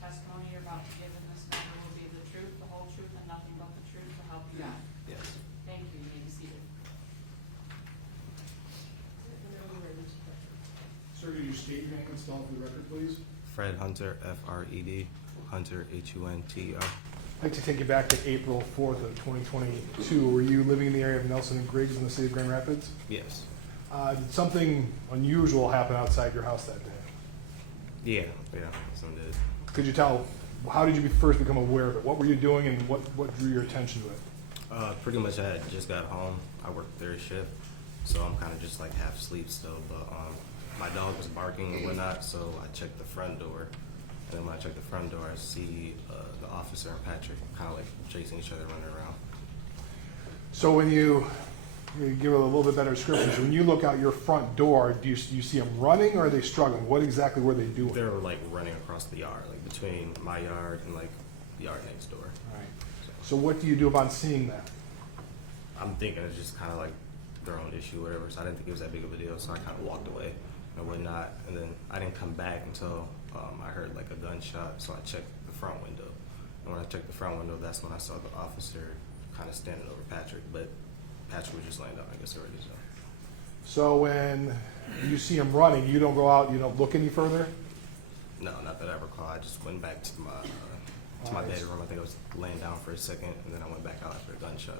testimony you're about to give in this matter will be the truth, the whole truth, and nothing but the truth, so help you God? Yes. Thank you. You may be seated. Sir, could you state your name and spell for the record, please? Fred Hunter, F-R-E-D, Hunter, H-U-N-T-E-R. I'd like to take you back to April 4th of 2022. Were you living in the area of Nelson and Griggs in the city of Grand Rapids? Yes. Did something unusual happen outside your house that day? Yeah, some did. Could you tell, how did you first become aware of it? What were you doing and what drew your attention to it? Pretty much I had just got home. I worked third shift, so I'm kind of just like half asleep still, but my dog was barking and whatnot, so I checked the front door. And then when I checked the front door, I see the officer and Patrick kind of like chasing each other, running around. So when you give it a little bit better description, when you look out your front door, do you see them running or are they struggling? What exactly were they doing? They were like running across the yard, like between my yard and like the yard next door. All right. So what do you do upon seeing that? I'm thinking it's just kind of like their own issue, whatever. So I didn't think it was that big of a deal. So I kind of walked away and whatnot. And then I didn't come back until I heard like a gunshot. So I checked the front window. And when I checked the front window, that's when I saw the officer kind of standing over Patrick. But Patrick was just laying down, I guess, already. So when you see him running, you don't go out, you don't look any further? No, not that I recall. I just went back to my bedroom. I think I was laying down for a second, and then I went back out after a gunshot.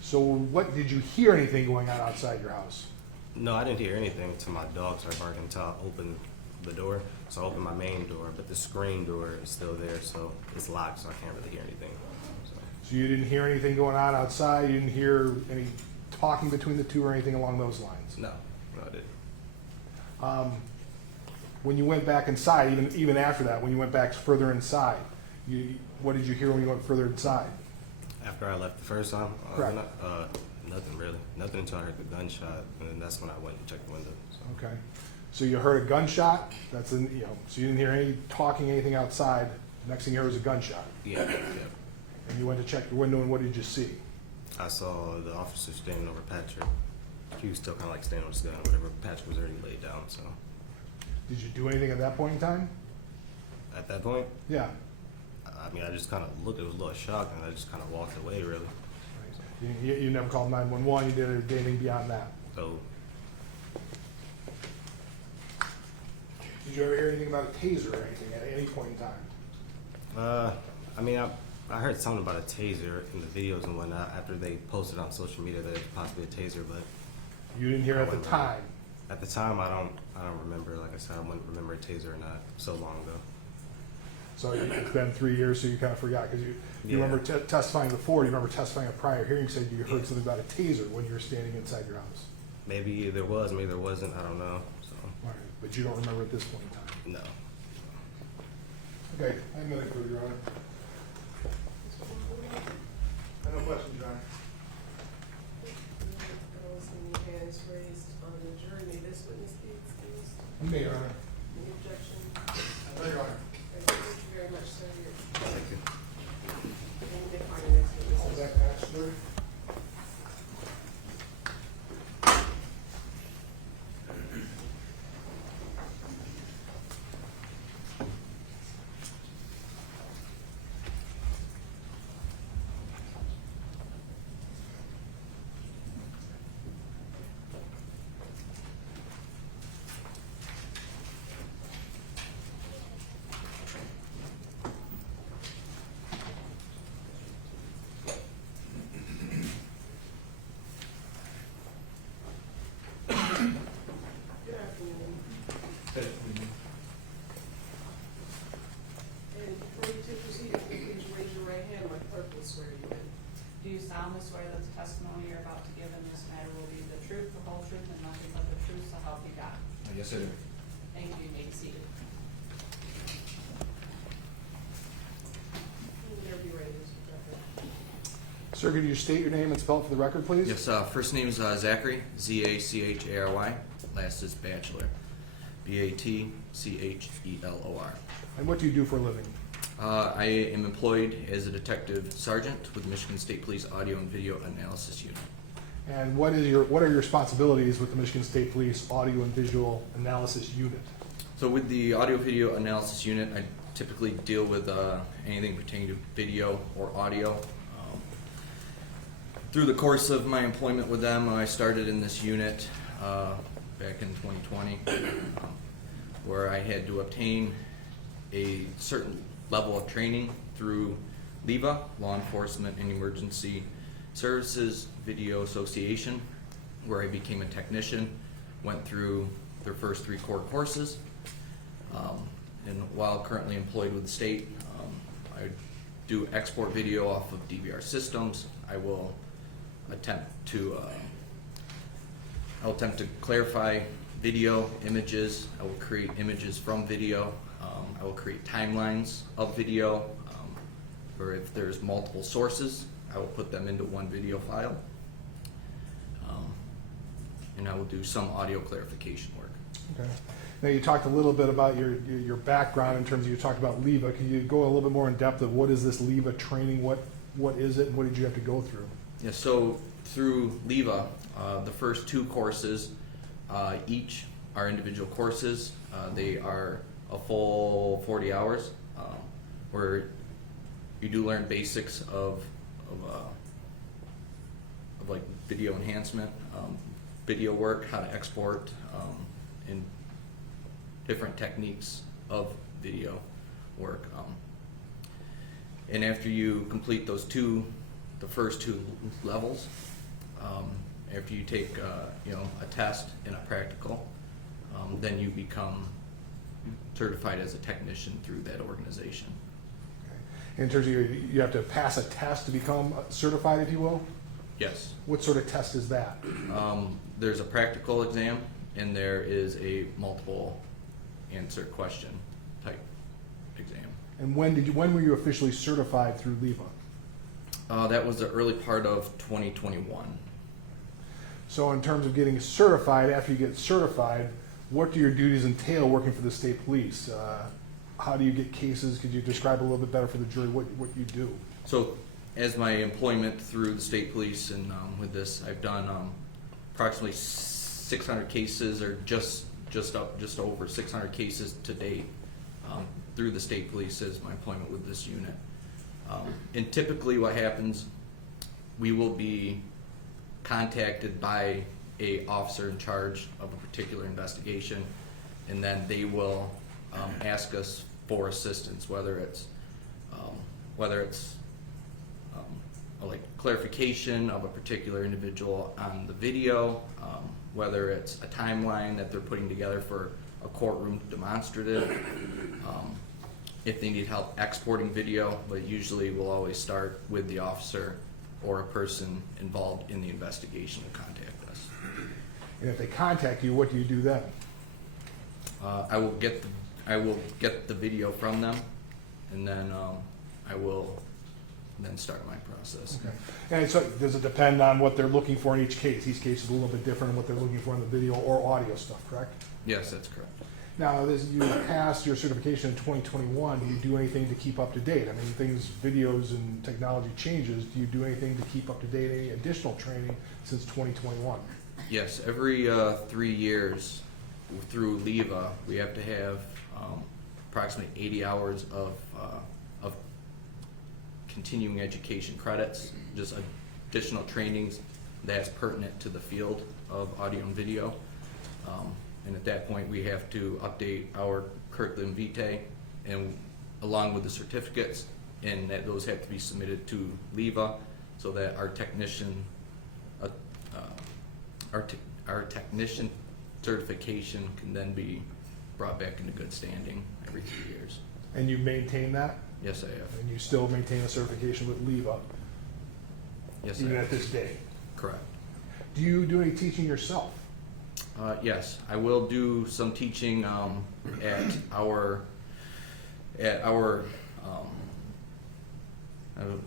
So what, did you hear anything going on outside your house? No, I didn't hear anything until my dog started barking until I opened the door. So I opened my main door, but the screen door is still there, so it's locked, so I can't really hear anything. So you didn't hear anything going on outside? You didn't hear any talking between the two or anything along those lines? No, I didn't. When you went back inside, even after that, when you went back further inside, what did you hear when you went further inside? After I left the first time, Correct. Nothing really. Nothing until I heard the gunshot, and then that's when I went and checked the window. So. Okay. So you heard a gunshot. So you didn't hear any talking, anything outside. Next thing you heard was a gunshot. Yeah. And you went to check the window, and what did you see? I saw the officer standing over Patrick. He was still kind of like standing on his gun or whatever. Patrick was already laid down, so. Did you do anything at that point in time? At that point, Yeah. I mean, I just kind of looked. It was a little shocked, and I just kind of walked away, really. You never called 911. You did anything beyond that? So, Did you ever hear anything about a taser or anything at any point in time? I mean, I heard something about a taser in the videos and whatnot after they posted on social media that it was possibly a taser, but You didn't hear at the time. at the time, I don't remember. Like I said, I wouldn't remember a taser or not. So long ago. So it's been 3 years, so you kind of forgot because you Yeah. remember testifying before. You remember testifying at prior hearing, said you heard something about a taser when you were standing inside your house. Maybe there was, maybe there wasn't. I don't know. So All right, but you don't remember at this point in time. no. Okay, I have nothing further, Your Honor. I have no questions, Your Honor. Any hands raised on the jury? May this witness be excused? You may, Your Honor. Any objection? No, Your Honor. Thank you very much, sir. Thank you. And you may find the next witness. All that match, sir? Good afternoon. And before you take proceed, if you please raise your right hand, my clerk will swear you in. Do you solemnly swear that the testimony you're about to give in this matter will be the truth, the whole truth, and nothing but the truth, so help you God? Yes, I do. Thank you. You may be seated. Whenever you're ready, Mr. Jeffrey. Sir, could you state your name and spell it for the record, please? Yes, first name is Zachary, Z-A-C-H-A-R-Y. Last is Bachelor, B-A-T-C-H-E-L-O-R. And what do you do for a living? I am employed as a detective sergeant with the Michigan State Police Audio and Video Analysis Unit. And what are your responsibilities with the Michigan State Police Audio and Visual Analysis Unit? So with the audio video analysis unit, I typically deal with anything pertaining to video or audio. Through the course of my employment with them, I started in this unit back in 2020, where I had to obtain a certain level of training through LEVA, Law Enforcement and Emergency Services Video Association, where I became a technician, went through their first 3 core courses, and while currently employed with the state, I do export video off of DVR systems. I will attempt to clarify video images. I will create images from video. I will create timelines of video, or if there's multiple sources, I will put them into one video file. And I will do some audio clarification work. Okay. Now you talked a little bit about your background in terms of, you talked about LEVA. Can you go a little bit more in depth of what is this LEVA training? What is it, and what did you have to go through? Yeah, so through LEVA, the first 2 courses, each are individual courses. They are a full 40 hours, where you do learn basics of like video enhancement, video work, how to export, and different techniques of video work. And after you complete those the first 2 levels, after you take a test and a practical, then you become certified as a technician through that organization. Okay. In terms of you have to pass a test to become certified, if you will? Yes. What sort of test is that? There's a practical exam, and there is a multiple answer question type exam. And when were you officially certified through LEVA? That was the early part of 2021. So in terms of getting certified, after you get certified, what do your duties entail working for the state police? How do you get cases? Could you describe a little bit better for the jury what you do? So as my employment through the state police and with this, I've done approximately 600 cases, or just over 600 cases to date through the state police as my employment with this unit. And typically what happens, we will be contacted by a officer in charge of a particular investigation, and then they will ask us for assistance, whether it's like clarification of a particular individual on the video, whether it's a timeline that they're putting together for a courtroom demonstrative, if they need help exporting video, but usually we'll always start with the officer or a person involved in the investigation to contact us. And if they contact you, what do you do then? I will get the video from them, and then I will then start my process. Okay. And so does it depend on what they're looking for in each case? Each case is a little bit different in what they're looking for in the video or audio stuff, correct? Yes, that's correct. Now, you passed your certification in 2021. Do you do anything to keep up to date? I mean, videos and technology changes. Do you do anything to keep up to date, any additional training since 2021? Yes, every 3 years through LEVA, we have to have approximately 80 hours of continuing education credits, just additional trainings that's pertinent to the field of audio and video. And at that point, we have to update our curriculum vitae, and along with the certificates, and that those have to be submitted to LEVA so that our technician certification can then be brought back into good standing every 3 years. And you maintain that? Yes, I have. And you still maintain a certification with LEVA, Yes, I even have. at this day? Correct. Do you do any teaching yourself? Yes, I will do some teaching at our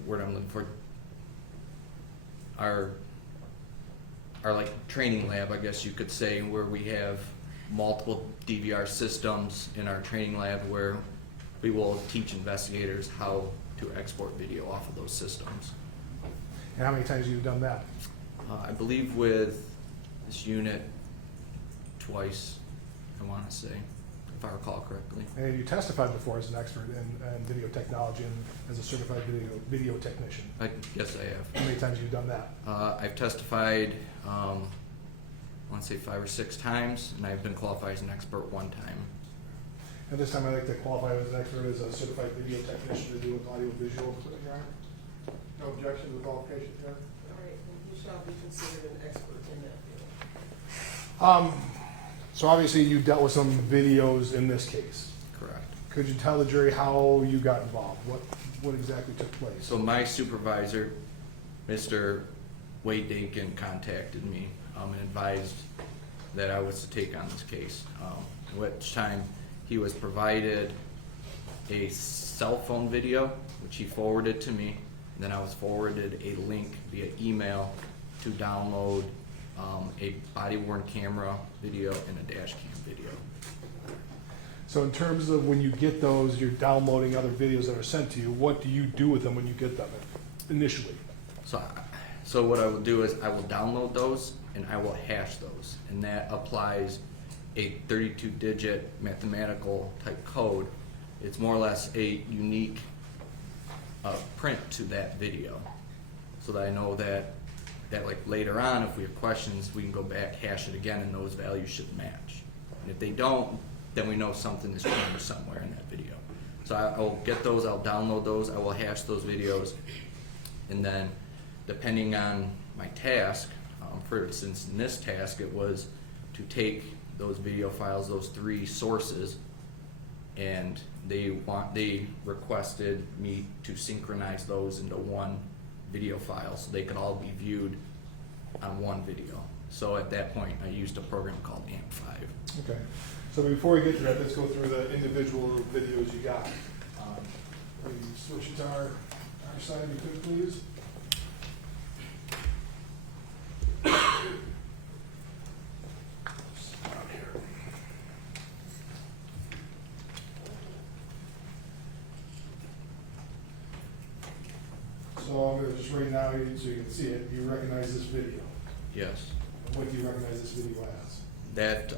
word I'm looking for, our like training lab, I guess you could say, where we have multiple DVR systems in our training lab, where we will teach investigators how to export video off of those systems. And how many times have you done that? I believe with this unit twice, I want to say. if I recall correctly. And you testified before as an expert in video technology and as a certified video technician. Yes, I have. How many times have you done that? I've testified, I want to say 5 or 6 times, and I've been qualified as an expert 1 time. And this time I'd like to qualify as an expert as a certified video technician to do with audio visual equipment, Your Honor. No objection to the qualification, Your Honor? All right, and you shall be considered an expert in that field. So obviously you dealt with some videos in this case. Correct. Could you tell the jury how you got involved? What exactly took place? So my supervisor, Mr. Wade Dakin, contacted me and advised that I was to take on this case, at which time he was provided a cell phone video, which he forwarded to me. Then I was forwarded a link via email to download a body-worn camera video and a dash cam video. So in terms of when you get those, you're downloading other videos that are sent to you, what do you do with them when you get them initially? So what I will do is I will download those and I will hash those, and that applies a 32-digit mathematical type code. It's more or less a unique print to that video, so that I know that like later on, if we have questions, we can go back, hash it again, and those values should match. And if they don't, then we know something is changed somewhere in that video. So I will get those, I'll download those, I will hash those videos, and then depending on my task, for instance in this task it was to take those video files, those 3 sources, and they requested me to synchronize those into one video file so they could all be viewed on one video. So at that point I used a program called AMP5. Okay. So before we get to that, let's go through the individual videos you got. Please switch it to our side if you could, please. So I'm going to just right now, so you can see it, you recognize this video. Yes. What do you recognize this video as? That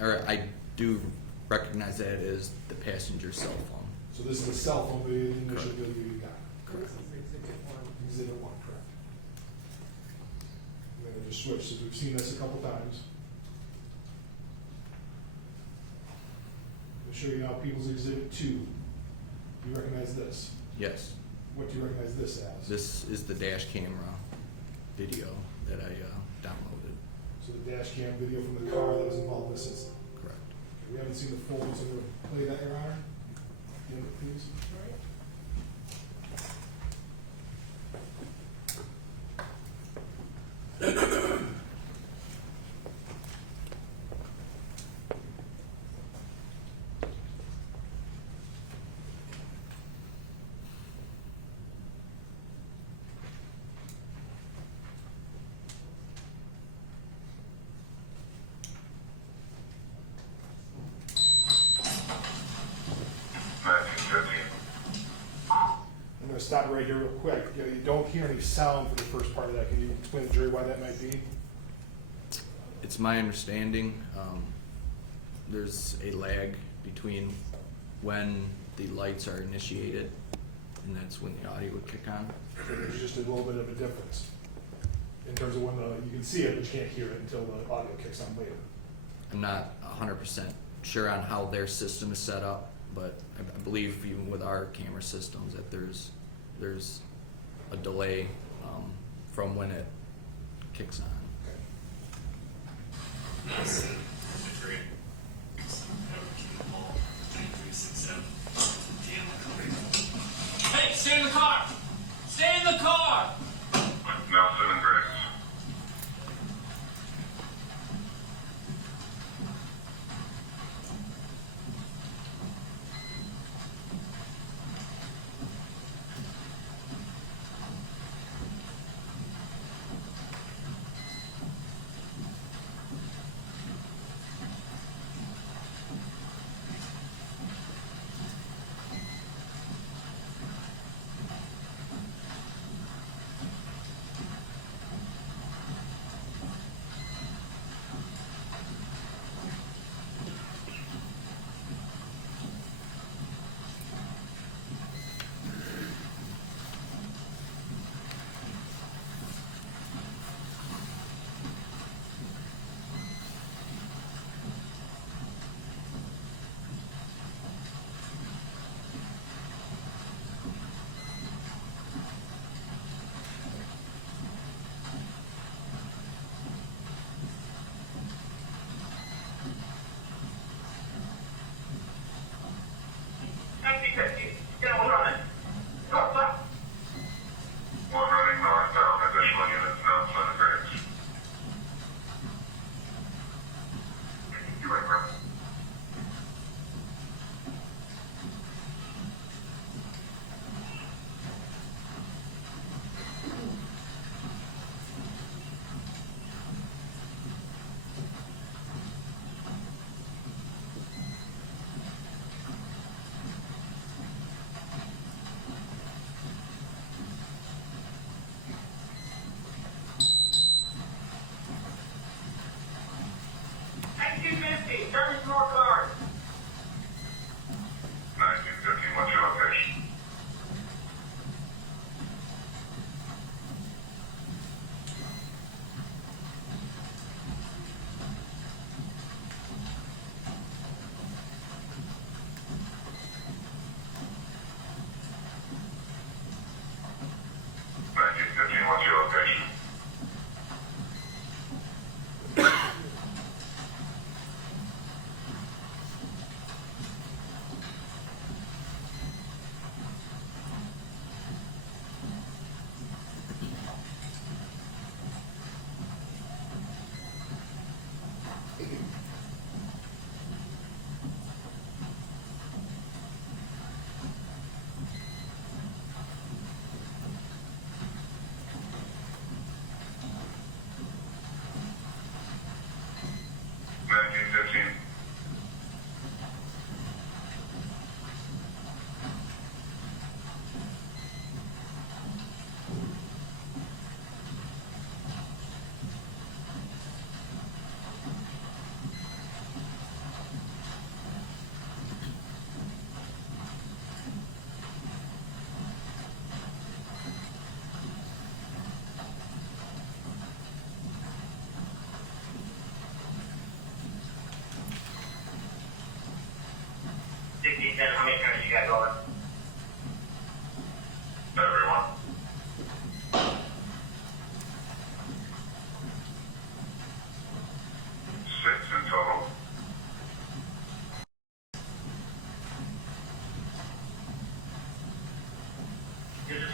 I do recognize that as the passenger's cell phone. So this is a cell phone video, the initial video you got. This is exhibit 1. Exhibit 1, correct. I'm going to just switch, since we've seen this a couple times. I'll show you now People's Exhibit 2. You recognize this? Yes. What do you recognize this as? This is the dash camera video that I downloaded. So the dash cam video from the car that was involved in this incident. Correct. We haven't seen the full, so we're going to play that, Your Honor. Give it, please. All right. I'm going to stop right here real quick. You don't hear any sound for the first part of that. Can you explain to the jury why that might be? It's my understanding there's a lag between when the lights are initiated and that's when the audio would kick on. So there's just a little bit of a difference in terms of when you can see it, but you can't hear it until the audio kicks on later. I'm not 100% sure on how their system is set up, but I believe even with our camera systems that there's a delay from when it kicks on. Hey, stay in the car! Stay in the car! Nelson and Grace.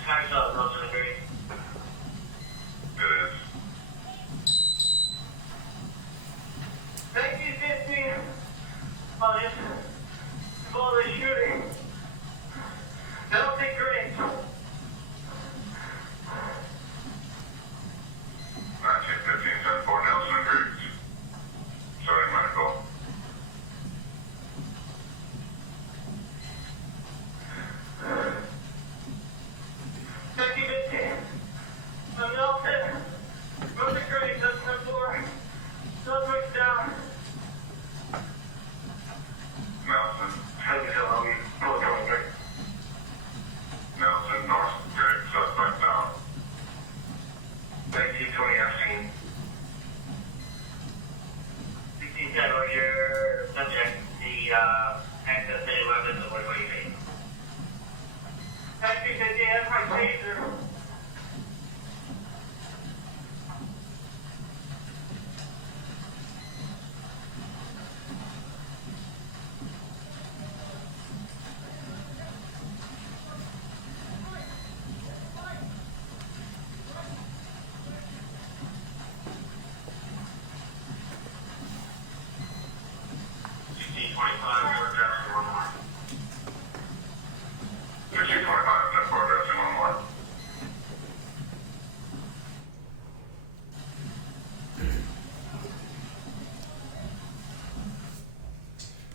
Nice Nelson and Grace. It is. Thank you, 15. Oh, just for the shooting. That'll be great. 1915 10-4 Nelson and Griggs. Starting medical. Thank you, 15. I'm Nelson. Move the Griggs, that's 10-4. Suspect's down. Nelson. Thank you, I'll be both going great. Nelson, North, Griggs, suspect down. Thank you, 20, I've seen. 1610, on your subject, the access to any weapons, what do you mean? Thank you, 15, that's my taser.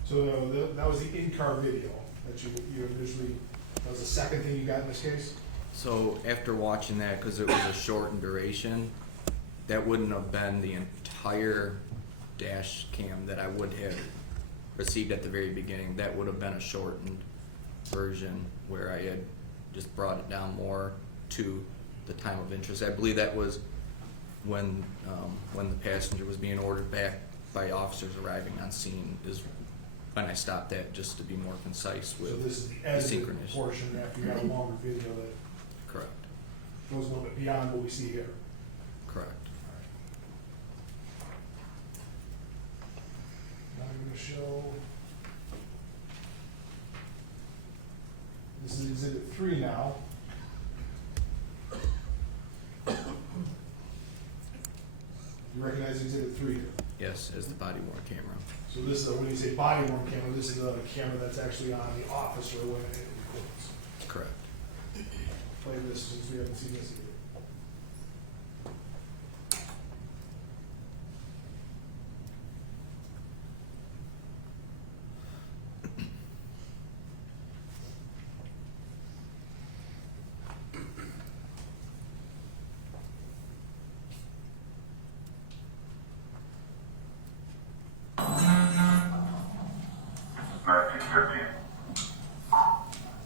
So that was the in-car video that you initially, that was the second thing you got in this case? So after watching that, because it was a shortened duration, that wouldn't have been the entire dash cam that I would have received at the very beginning. That would have been a shortened version where I had just brought it down more to the time of interest. I believe that was when the passenger was being ordered back by officers arriving on scene is when I stopped that, just to be more concise with So this is the the edited synchronization. portion after you got a longer video that Correct. goes a little bit beyond what we see here. Correct. Now I'm gonna show. This is exhibit 3 now. You recognize exhibit 3 here? Yes, as the body worn camera. So this is, when you say body worn camera, this is a camera that's actually on the officer when it records. Correct. Play this since we haven't seen this yet.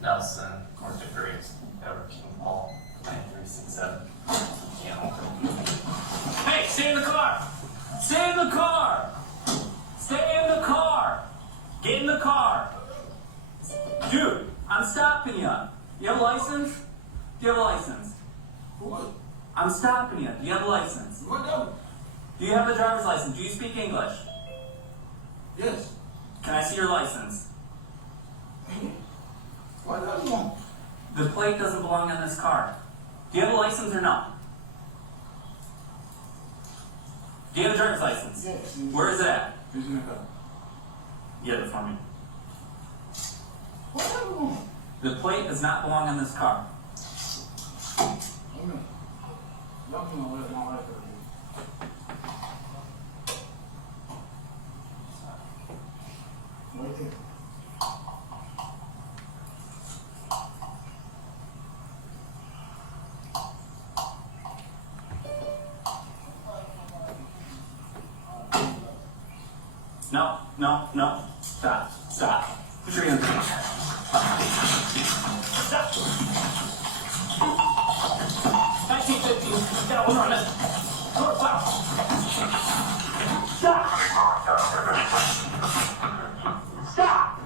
Nelson, North Degrees, Edward King Paul, 9367. Hey, stay in the car! Stay in the car! Stay in the car! Get in the car! Dude, I'm stopping you. You have a license? Do you have a license? What? I'm stopping you. Do you have a license? What no? Do you have a driver's license? Do you speak English? Yes. Can I see your license? What do you want? The plate doesn't belong on this car. Do you have a license or no? Do you have a driver's license? Yes. Where is it at? It's in the car. Get it for me. What do you want? The plate does not belong on this car. Okay. Y'all can know what my wife is. Right there. No, no, no. Stop, stop. Put your hands down. Stop. 1950. Got one on this. Stop. Stop. Stop.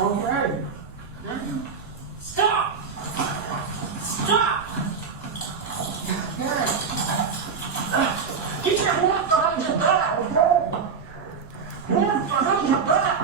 Okay. Stop. Stop. Get your hands behind your back, okay? Hands behind your back.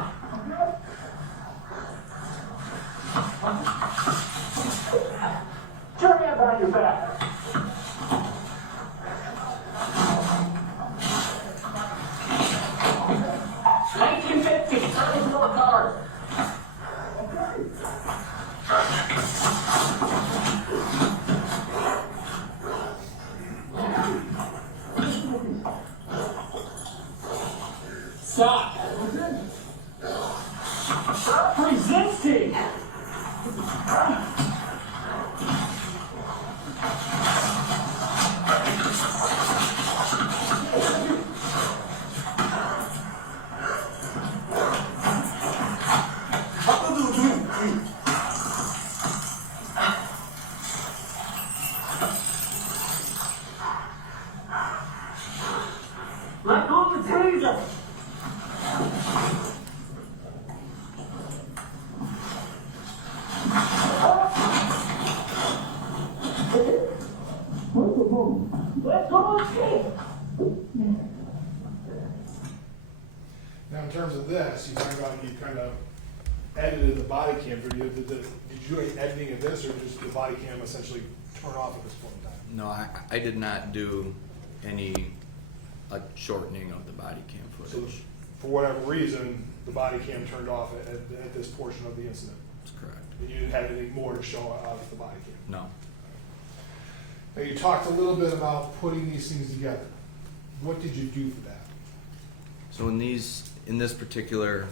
Presenting! Let go of the taser! Let go of the taser! Now, in terms of this, you talk about you kind of edited the body cam video. Did you do any editing of this, or just the body cam essentially turn off at this point in time? No, I did not do any shortening of the body cam So, footage. for whatever reason, the body cam turned off at this portion of the incident. That's correct. And you didn't have anything more to show of the body cam. No. Now, you talked a little bit about putting these things together. What did you do for that? So in this particular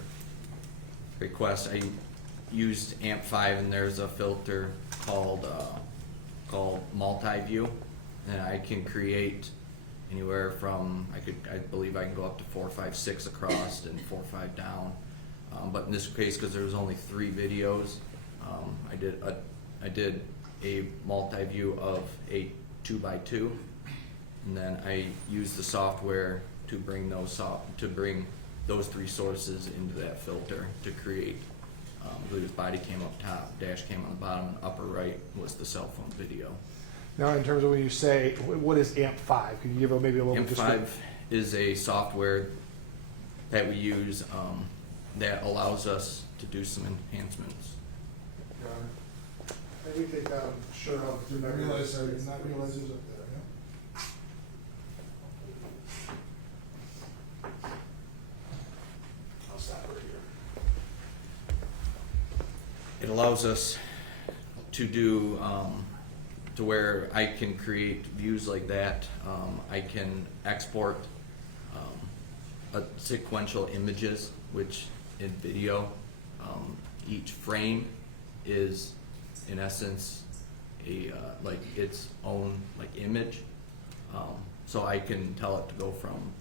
request, I used AMP5, and there's a filter called multi-view, and I can create anywhere from I believe I can go up to 4, 5, 6 across and 4, 5 down. But in this case, because there was only 3 videos, I did a multi-view of a 2x2, and then I used the software to bring those 3 sources into that filter to create. I believe it's body cam up top, dash cam on the bottom, and upper right was the cell phone video. Now, in terms of when you say, what is AMP5? Can you give maybe a little AMP5 description? is a software that we use that allows us to do some enhancements. Maybe take Schurr out through that. Realize not realize who's up there, yeah? I'll stop right here. It allows us to do to where I can create views like that. I can export sequential images, which in video, each frame is in essence a like its own like image. So I can tell it to go from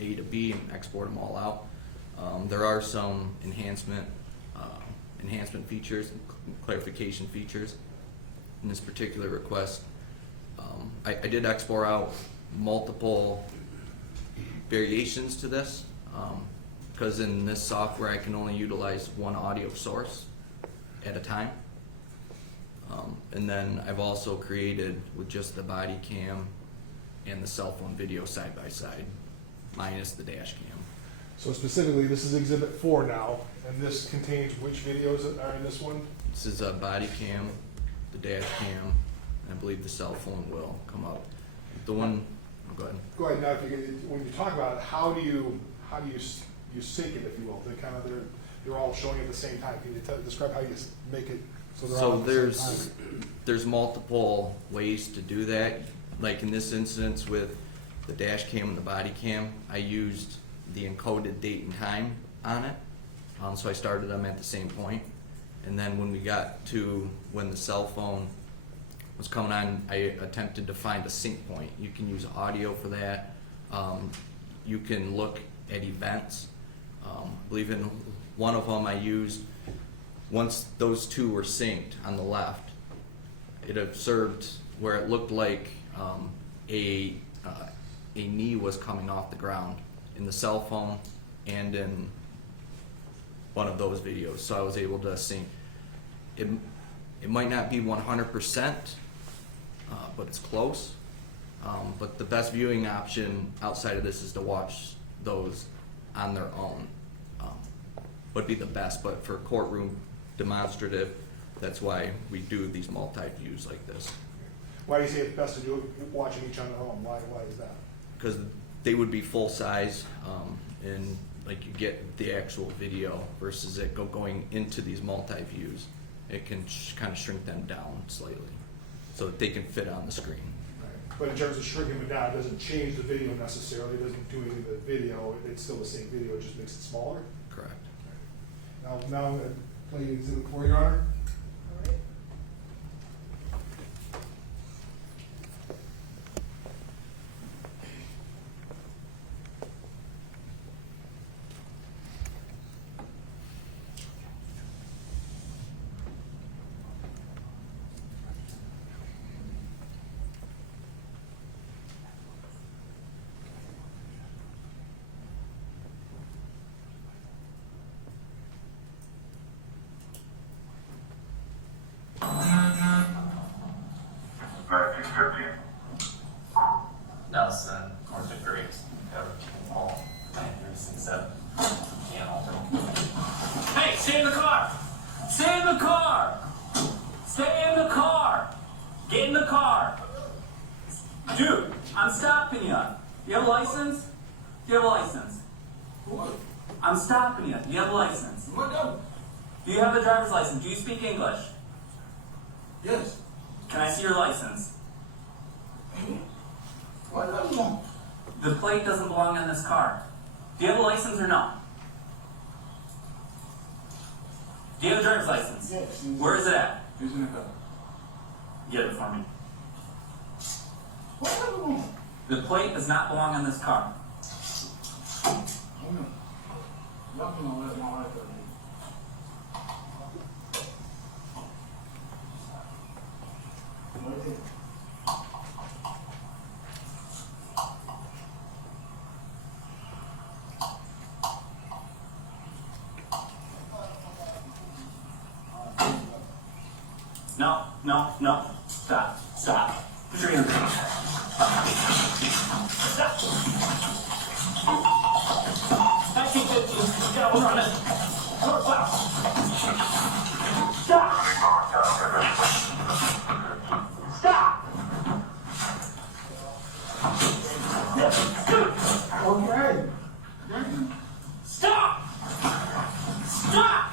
A to B and export them all out. There are some enhancement features, clarification features in this particular request. I did export out multiple variations to this because in this software I can only utilize one audio source at a time. And then I've also created with just the body cam and the cell phone video side by side, minus the dash cam. So specifically, this is Exhibit 4 now, and this contains which videos are in this one? This is a body cam, the dash cam, and I believe the cell phone will come up. The one, oh, go ahead. Go ahead, now, if you get, when you talk about it, how do you sync it, if you will? They're all showing at the same time. Can you describe how you make it so they're all So at the same time? there's multiple ways to do that. Like in this instance with the dash cam and the body cam, I used the encoded date and time on it. So I started them at the same point. And then when we got to when the cell phone was coming on, I attempted to find a sync point. You can use audio for that. You can look at events. I believe in one of them I used, once those two were synced on the left, it observed where it looked like a knee was coming off the ground in the cell phone and in one of those videos. So I was able to sync. It might not be 100%, but it's close. But the best viewing option outside of this is to watch those on their own. Would be the best, but for courtroom demonstrative, that's why we do these multi-views like this. Why do you say it's best to do it watching each on their own? Why is that? Because they would be full size, and like you get the actual video versus it going into these multi-views. It can kind of shrink them down slightly so that they can fit on the screen. Right. But in terms of shrinking it down, it doesn't change the video necessarily, it doesn't do anything to the video, it's still the same video, it just makes it smaller. Correct. Now I'm going to play exhibit 4, Your Honor. All right. Nelson, North of Grace, all planters and stuff. Hey, stay in the car! Stay in the car! Stay in the car! Get in the car! Dude, I'm stopping you. You have a license? Do you have a license? What? I'm stopping you. Do you have a license? What up? Do you have a driver's license? Do you speak English? Yes. Can I see your license? What do you want? The plate doesn't belong on this car. Do you have a license or no? Do you have a driver's license? Yes. Where is it at? It's in the car. Get it for me. What do you want? The plate does not belong on this car. Hold on. Y'all can let my wife up here. Right there. No, no, no. Stop, stop. Put your hands down. Stop. 1950. Get out, run it. Stop. Stop. Stop. Okay. Stop. Stop.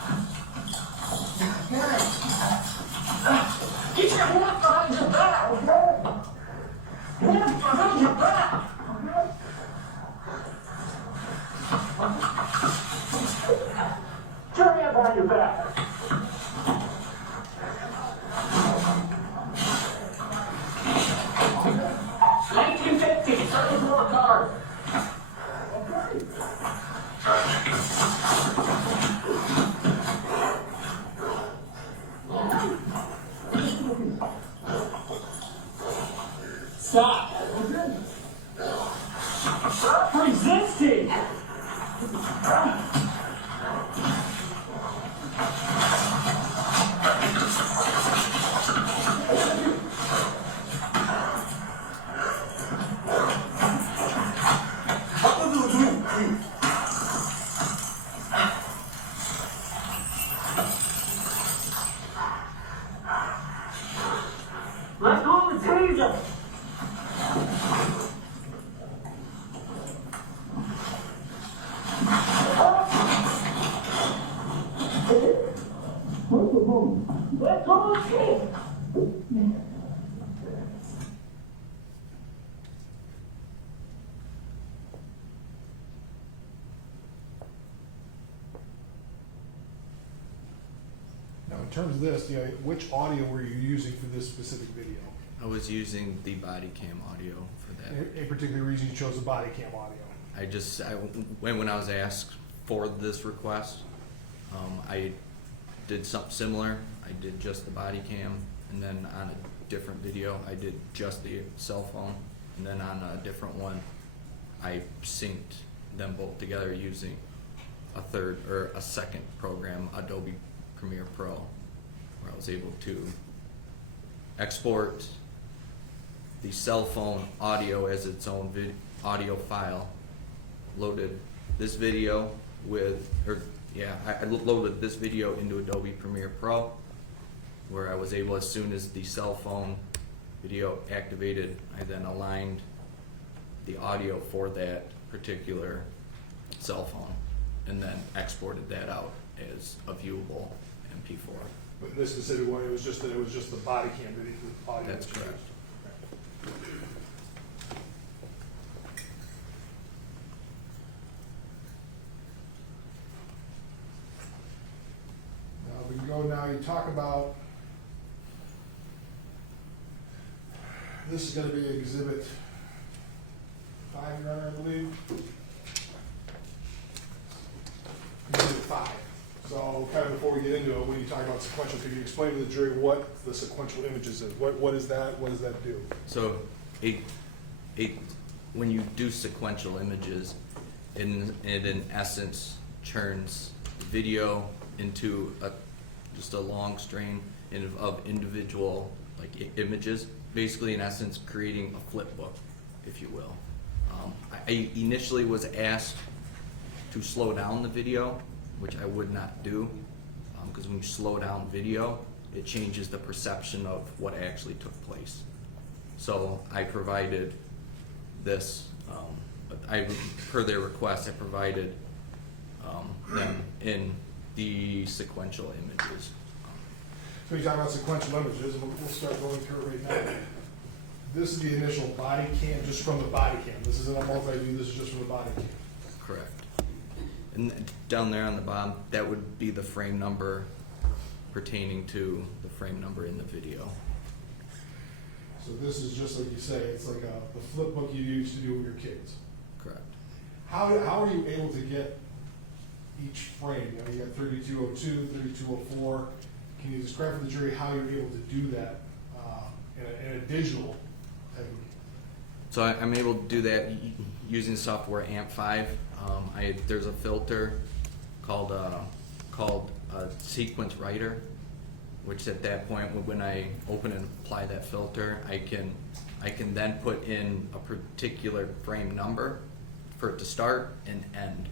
Get your hands behind your back. Hands behind your back. Get your hands behind your back. Card. Stop! Stop resisting! Let's go to the taser! Let's go to the taser! Now, in terms of this, which audio were you using for this specific video? I was using the body cam audio for that. Any particular reason you chose the body cam audio? When I was asked for this request, I did something similar. I did just the body cam, and then on a different video, I did just the cell phone, and then on a different one, I synced them both together using a second program, Adobe Premiere Pro, where I was able to export the cell phone audio as its own audio file. Loaded this video I loaded this video into Adobe Premiere Pro, where I was able, as soon as the cell phone video activated, I then aligned the audio for that particular cell phone and then exported that out as a viewable MP4. But in this specific one, it was just the body cam video audio. That's correct. you talk about, this is gonna be exhibit 5, Your Honor, I believe. Exhibit 5. So kind of before we get into it, when you talk about sequential, could you explain to the jury what the sequential images is? What is that? What does that do? So, when you do sequential images, it in essence churns video into just a long string of individual images, basically in essence creating a flip book, if you will. I initially was asked to slow down the video, which I would not do, because when you slow down video, it changes the perception of what actually took place. So I provided this, per their request, I provided them in the sequential images. So you talk about sequential images, and we'll start going through it right now. This is the initial body cam, just from the body cam. This isn't a multi-view, this is just from the body cam. Correct. And down there on the bottom, that would be the frame number pertaining to the frame number in the video. So this is just like you say, it's like the flip book you used to do with your kids. Correct. How are you able to get each frame? You know, you got 3202, 3204. Can you describe for the jury how you're able to do that in a digital technique? So I'm able to do that using software AMP5. There's a filter called Sequence Writer, which at that point, when I open and apply that filter, I can then put in a particular frame number for it to start and end,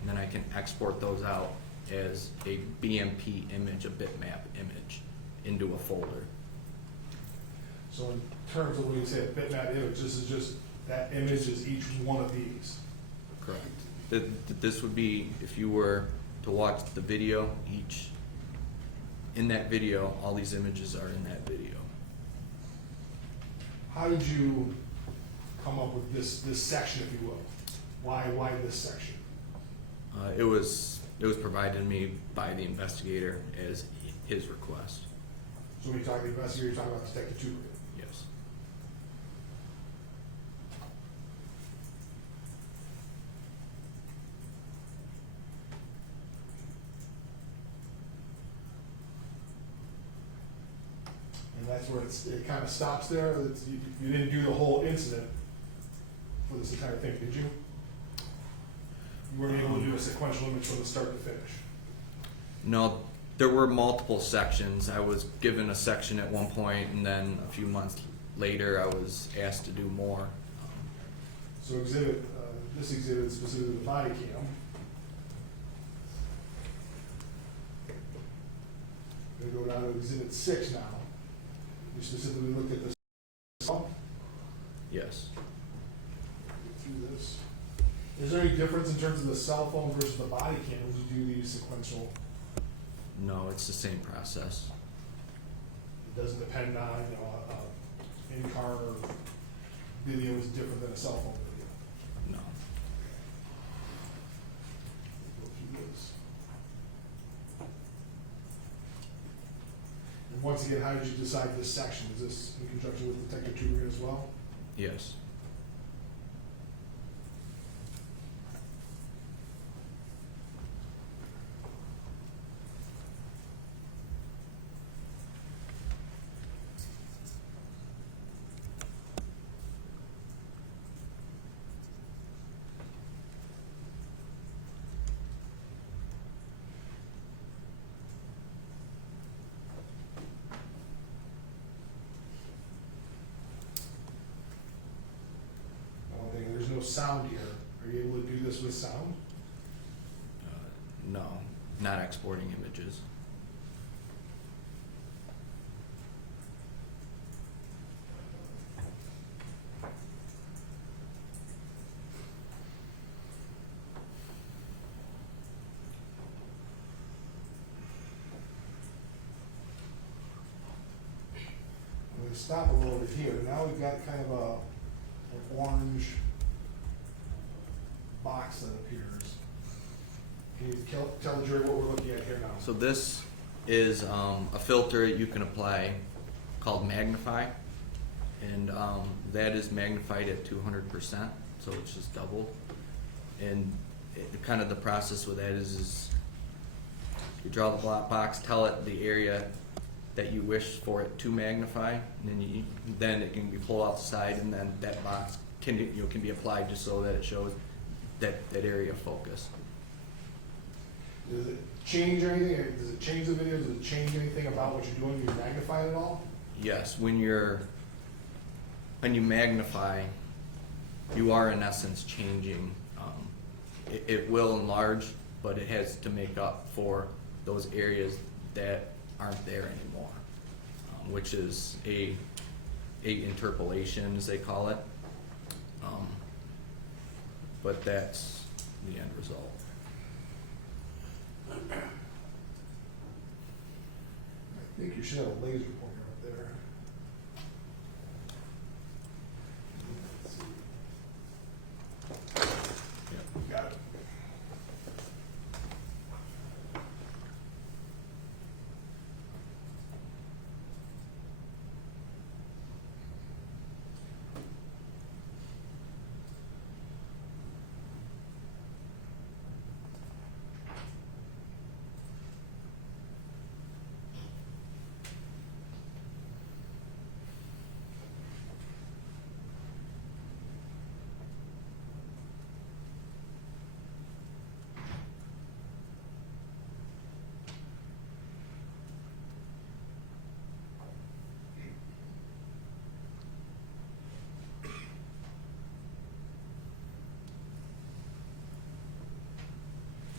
and then I can export those out as a BMP image, a bitmap image, into a folder. So in terms of when you say a bitmap image, this is just, that image is each one of these. Correct. This would be, if you were to watch the video, in that video, all these images are in that video. How did you come up with this section, if you will? Why this section? It was provided to me by the investigator as his request. So when you talk to the investigator, you're talking about Detective Tuber. Yes. And that's where it kind of stops there. You didn't do the whole incident for this entire thing, did you? You weren't able to do a sequential image from the start to finish. No, there were multiple sections. I was given a section at one point, and then a few months later, I was asked to do more. So this exhibit specifically the body cam. We go down to exhibit 6 now. You specifically looked at this. Yes. Through this. Is there any difference in terms of the cell phone versus the body cam when you do these sequential? No, it's the same process. It doesn't depend on, in-car video is different than a cell phone video. No. Go through this. And once again, how did you decide this section? Is this in conjunction with Detective Tuber as well? Yes. One thing, there's no sound here. Are you able to do this with sound? No, not exporting images. I'm going to stop a little bit here. Now we've got kind of an orange box that appears. Can you tell the jury what we're looking at here now? So this is a filter you can apply called Magnify, and that is magnified at 200%, so it's just doubled. And kind of the process with that is you draw the black box, tell it the area that you wish for it to magnify, and then it can be pulled out the side, and then that box can be applied just so that it shows that area of focus. Does it change anything? Does it change the video? Does it change anything about what you're doing? Do you magnify it at all? Yes, when you magnify, you are in essence changing. It will enlarge, but it has to make up for those areas that aren't there anymore, which is a interpolation, as they call it. But that's the end result. I think you should have a laser pointer up there. Let's see. Yeah, got it.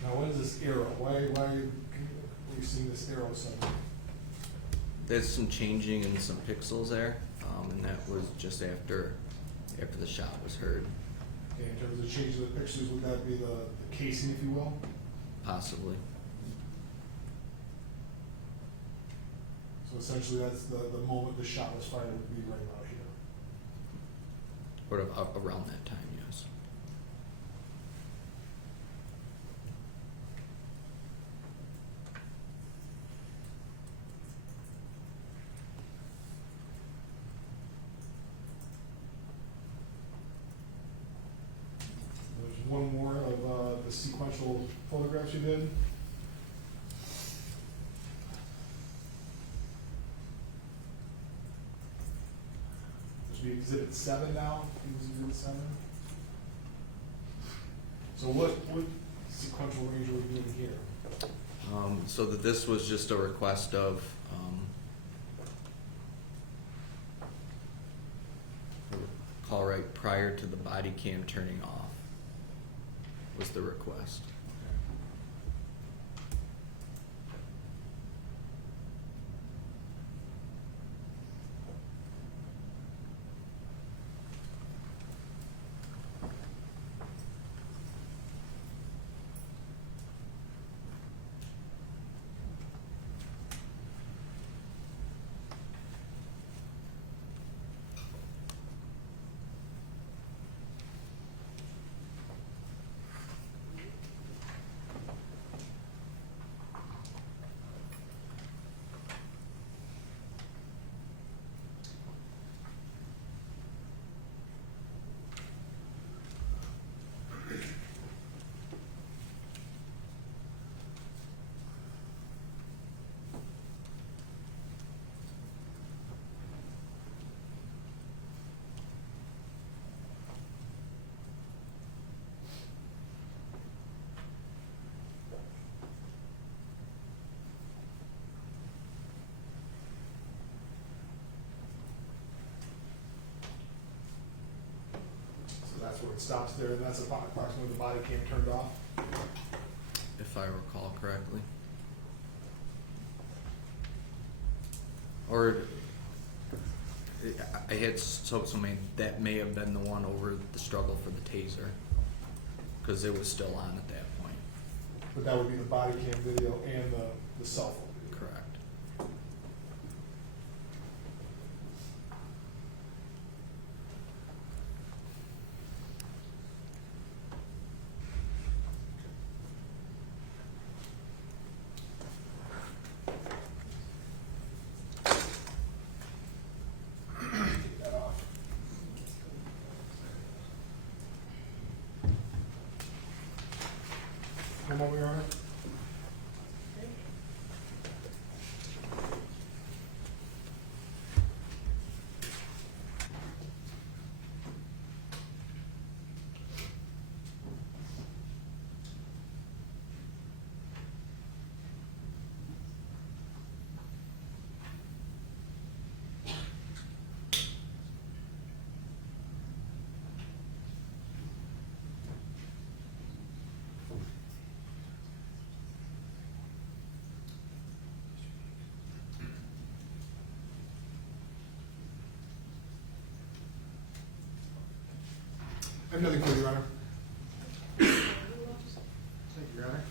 Now, what is this arrow? Why are you seeing this arrow somewhere? There's some changing in some pixels there, and that was just after the shot was heard, Okay, in terms of changing the pictures, would that be the casing, if you will? possibly. So essentially, that's the moment the shot was fired would be right about here. Or around that time, yes. There's one more of the sequential photographs you did. This would be exhibit 7 now. It was exhibit 7. So what sequential range are we doing here? So that this was just a request of, call right prior to the body cam turning off was the request. That's where it stops there, and that's approximately the body cam turned off. If I recall correctly. Or I had so that may have been the one over the struggle for the taser, because it was still on at that point. But that would be the body cam video and the cell phone video. Correct. moment, Your Honor. I have nothing for Your Honor. Thank you, Your Honor.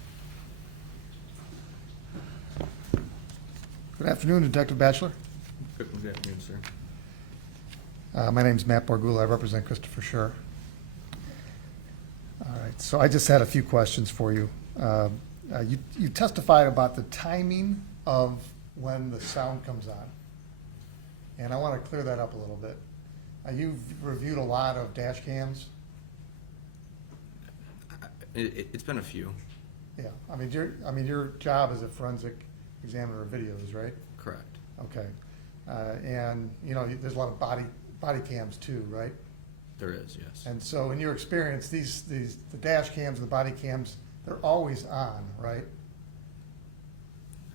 Good afternoon, Detective Batchelor. Good afternoon, sir. My name's Matt Borgula. I represent Christopher Schurr. All right, so I just had a few questions for you. You testified about the timing of when the sound comes on, and I want to clear that up a little bit. You've reviewed a lot of dash cams. It's been a few. Yeah, I mean your job is a forensic examiner of videos, right? Correct. Okay, and you know there's a lot of body cams too, right? There is, yes. And so, in your experience, the dash cams and the body cams, they're always on, right?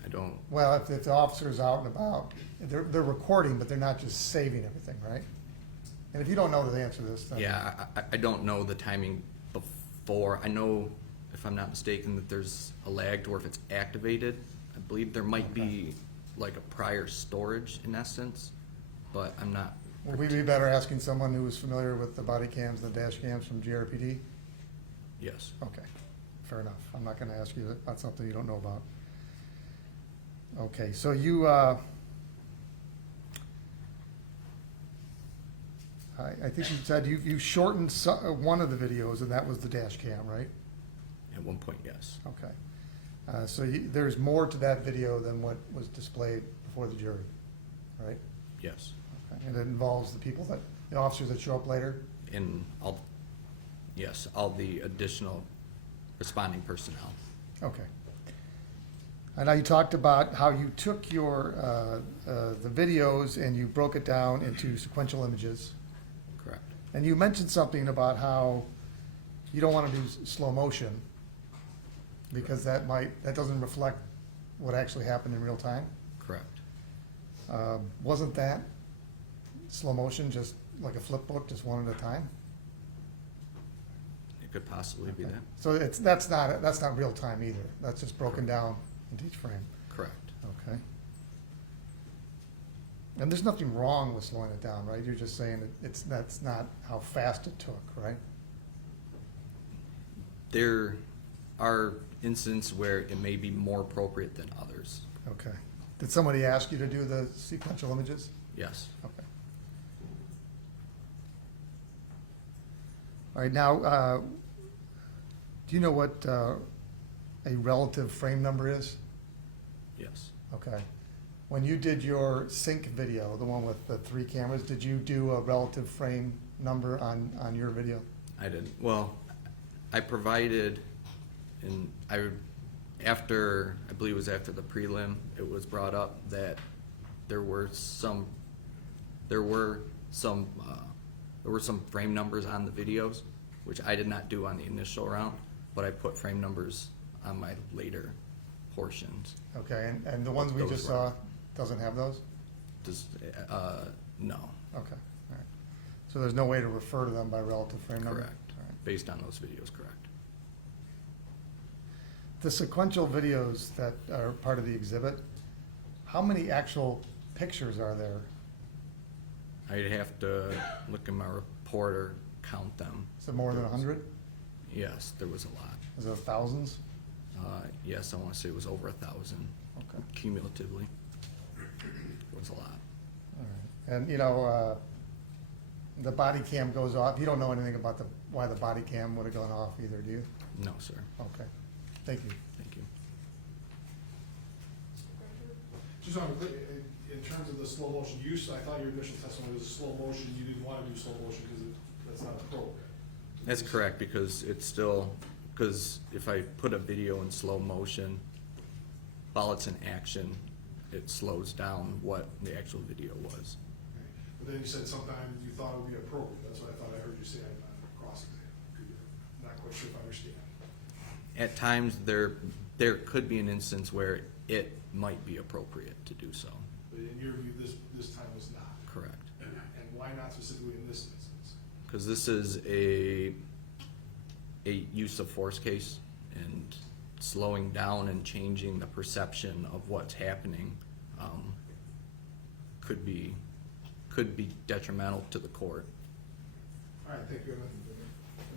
I don't. Well, if the officer's out and about, they're recording, but they're not just saving everything, right? And if you don't know the answer to this, then Yeah, I don't know the timing before. I know, if I'm not mistaken, that there's a lag to where if it's activated, I believe there might be like a prior storage in essence, but I'm not. would we be better asking someone who is familiar with the body cams and the dash cams from GRPD? Yes. Okay, fair enough. I'm not going to ask you about something you don't know about. Okay, so you, I think you said you shortened one of the videos, and that was the dash cam, right? At one point, yes. Okay. So there's more to that video than what was displayed before the jury, right? Yes. Okay. And it involves the officers that show up later? And all the additional responding personnel. Okay. I know you talked about how you took your, the videos and you broke it down into sequential images. Correct. And you mentioned something about how you don't want to do slow motion because that doesn't reflect what actually happened in real time. Correct. Wasn't that slow motion just like a flip book, just one at a time? It could possibly be Okay. that. So that's not real time either. That's just broken down into each frame. Correct. Okay. And there's nothing wrong with slowing it down, right? You're just saying that's not how fast it took, right? There are instances where it may be more appropriate than others. Okay. Did somebody ask you to do the sequential images? Yes. Okay. All right, now, do you know what a relative frame number is? Yes. Okay. When you did your sync video, the one with the 3 cameras, did you do a relative frame number on your video? I didn't. Well, I provided, and I believe it was after the prelim, it was brought up that there were some frame numbers on the videos, which I did not do on the initial round, but I put frame numbers on my later portions. Okay, and the ones we Those just were- saw doesn't have those? Just, no. Okay, all right. So there's no way to refer to them by relative frame number? Correct. All right. Based on those videos, correct. The sequential videos that are part of the exhibit, how many actual pictures are there? I'd have to look in my report or count them. Is it more than 100? Yes, there was a lot. Is it thousands? Yes, I want to say it was over 1,000 Okay, cumulatively. It was a lot. all right. And, you know, the body cam goes off. You don't know anything about why the body cam would have gone off either, do you? No, sir. Okay, thank you. Thank you. Just on, in terms of the slow motion use, I thought your initial testimony was slow motion, you didn't want to do slow motion because that's not appropriate. That's correct, because it's still because if I put a video in slow motion while it's in action, it slows down what the actual video was. But then you said sometimes you thought it would be appropriate. That's what I thought I heard you say on cross-exam. Not quite sure if I understand. At times, there could be an instance where it might be appropriate to do so. But in your view, this time was not. Correct. And why not specifically in this instance? Because this is a use of force case, and slowing down and changing the perception of what's happening could be detrimental to the court. All right, thank you. Can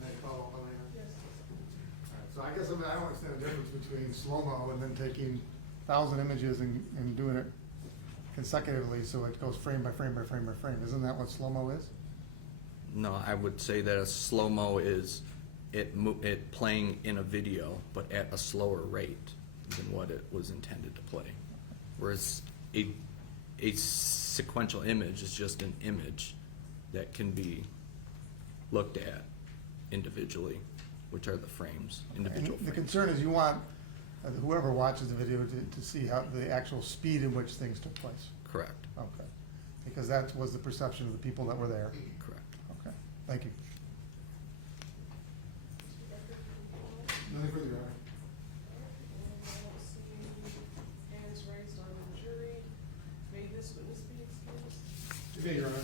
I follow up on that? Yes. All right, so I guess I don't understand the difference between slow-mo and then taking 1,000 images and doing it consecutively so it goes frame by frame by frame by frame. Isn't that what slow-mo is? No, I would say that a slow-mo is it playing in a video, but at a slower rate than what it was intended to play. Whereas a sequential image is just an image that can be looked at individually, which are the frames, individual And the frames. concern is you want whoever watches the video to see how the actual speed in which things took place. Correct, Okay. Because that was the perception of the people that were there. correct. Okay, thank you. Nothing further, Your Honor. And I don't see hands raised on the jury. May this witness be excused? You may, Your Honor.